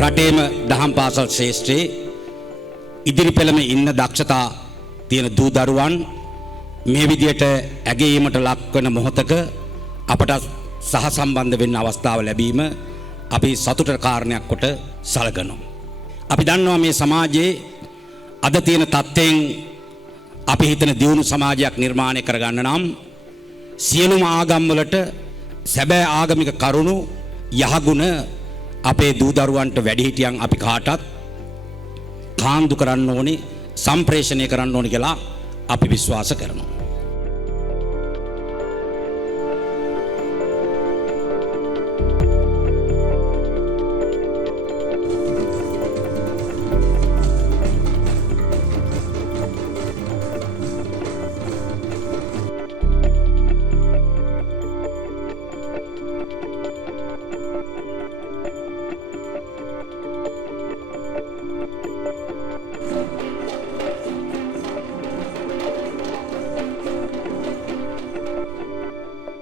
රටේම දහම් පාසල් ශාස්ත්‍රයේ ඉදිරි පෙළම ඉන්න දක්ෂතා තියෙන දූ දරුවන් මේ විදියට ඇගීමට ලක්වන මොහොතක අපට සහසම්බන්ධ වෙන්න අවස්ථාව ලැබීම අපි සතුටට කාරණයක් කොට සලකනවා. අපි දන්නවා මේ සමාජයේ අද තියෙන තත්ත්වයෙන් අපි හිතන දියුණු සමාජයක් නිර්මාණය කරගන්න නම් සියලුම ආගම් වලට සැබෑ ආගමික කරුණු යහගුණ අපේ දූ දරුවන්ට වැඩිහිටියන් අපි කාටත් කාන්දු කරන්න ඕනේ, සම්ප්‍රේෂණය කරන්න ඕනේ කියලා අපි විශ්වාස කරනවා.